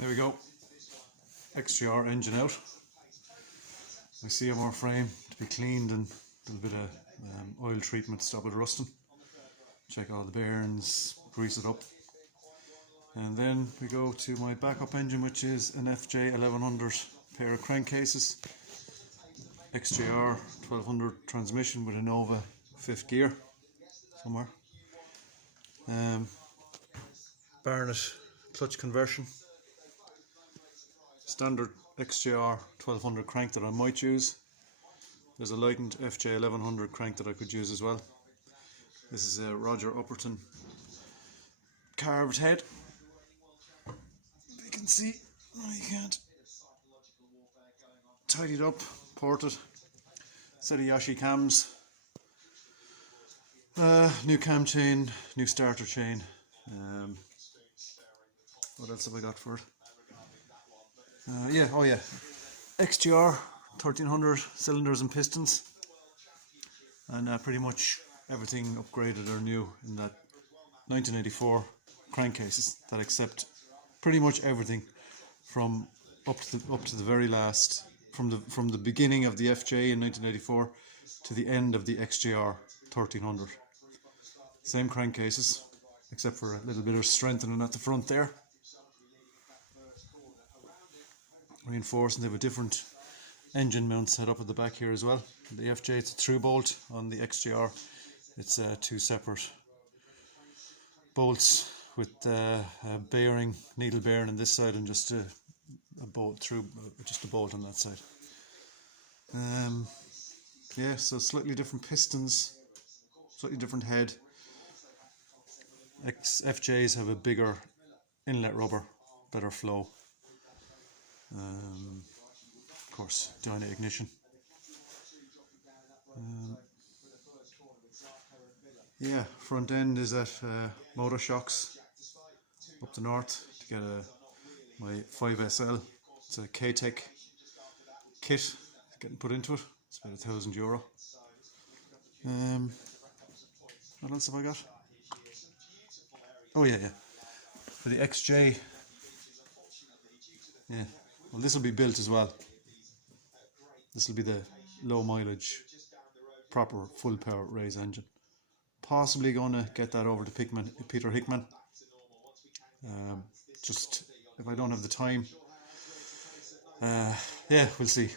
There we go. XJR engine out. My CMR frame to be cleaned and a little bit of oil treatment to stop it rusting. Check all the bearings, grease it up. And then we go to my backup engine, which is an Fj1100 pair of crankcases. Xjr1300 transmission with a Nova 5th gear somewhere. Barnet clutch conversion. Standard Xjr1300 crank that I might use. There's a lightened Fj1100 crank that I could use as well. This is a Roger Upperton carved head. You can see, no you can't. Tidied up, ported. Set of Yashi cams. New cam chain, new starter chain. What else have I got for it? Xjr1300 cylinders and pistons, and pretty much everything upgraded or new in that 1984 crankcases that accept pretty much everything from up to the very last, from the beginning of the FJ in 1984 to the end of the Xjr1300. Same crankcases, except for a little bit of strengthening at the front there. Reinforcing, they have a different engine mount set up at the back here as well. The FJ, it's a through bolt. On the XJR, it's two separate bolts with a bearing, needle bearing on this side, and just a bolt through, just a bolt on that side. Yeah, so slightly different pistons, slightly different head. FJs have a bigger inlet rubber, better flow. Of course, dyno ignition. Yeah, front end is at Motor Shocks up the north to get my 5SL. It's a K-Tech kit getting put into it. It's about €1,000. What else have I got? Oh yeah. For the XJ, yeah. Well, this will be built as well. This will be the low mileage, proper full power race engine. Possibly going to get that over to Peter Hickman. Just if I don't have the time. Yeah, we'll see.